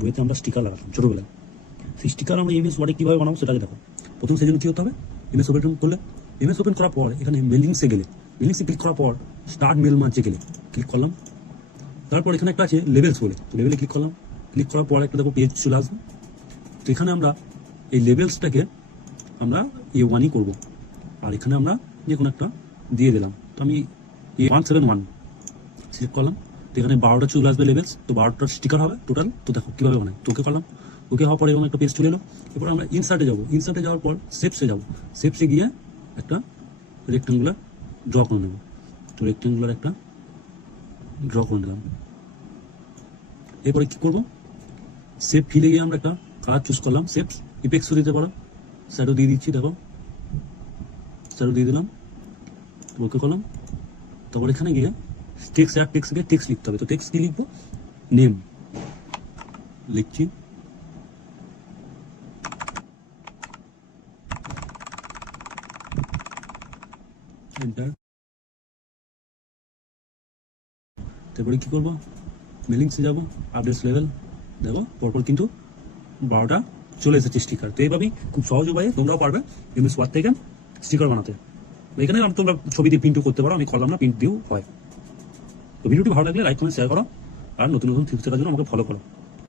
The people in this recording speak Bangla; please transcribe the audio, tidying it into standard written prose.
বইয়েতে আমরা স্টিকার লাগাতাম ছোটোবেলায়। সেই স্টিকার আমরা এমএস ওয়ার্ডে কীভাবে বানাবো সেটাকে দেখো। প্রথম সেই জন্য কী হতে হবে, এমএস ওপেন করলে, এমএস ওপেন করার পর এখানে মেলিংসে গেলে, মেলিংসে ক্লিক করার পর স্টার্ট মেল মার্চে গেলে ক্লিক করলাম। তারপর এখানে একটা আছে লেভেলস বলে, তো লেভেলে ক্লিক করলাম। ক্লিক করার পর একটা দেখো পেজ চলে আসবে। তো এখানে আমরা এই লেভেলসটাকে আমরা A1ই করবো, আর এখানে আমরা যে কোনো একটা দিয়ে দিলাম। তো আমি A171 সিলেক্ট করলাম। তো এখানে 12টা চলে আসবে লেভেলস, তো 12টার স্টিকার হবে টোটাল। তো দেখো কীভাবে বানাই, তো ওকে করলাম। ওকে হওয়ার পরে এরকম একটা পেজ চলে এলো। এরপর আমরা ইনসার্টে যাবো, ইনসার্টে যাওয়ার পর শেপসে যাবো, শেপসে গিয়ে একটা রেক্টেঙ্গুলার ড্র করে নেব। তো রেক্টেঙ্গুলার একটা ড্র করে নিলাম। এরপরে কী করবো, শেপ ফিলে গিয়ে আমরা একটা কালার চুজ করলাম, শেপস ইফেক্টসও দিতে পারো, শ্যাডো দিয়ে দিচ্ছি, দেখো শ্যাডো দিয়ে দিলাম। ওকে করলাম। তারপর এখানে গিয়ে টেক্সট আর টেক্সট গিয়ে টেক্সট লিখতে হবে। তো টেক্সট কি লিখবো, নেম লিখছি, এন্টার। তারপরে কী করবো, মেলিংসে যাবো, আপডেটস লেভেল, দেখো পরপর কিন্তু 12টা চলে এসেছে স্টিকার। তো এইভাবেই খুব সহজ উপায়ে তোমরাও পারবে এমএস ওয়ার্ড থেকে স্টিকার বানাতে। এখানে তোমরা ছবি দিয়ে প্রিন্টও করতে পারো, আমি করলাম না, প্রিন্ট দিয়েও হয়। তো ভিডিওটি ভালো লাগলে লাইক কমেন্ট শেয়ার করো, আর নতুন নতুন টিপস দেখার জন্য আমাকে ফলো করো।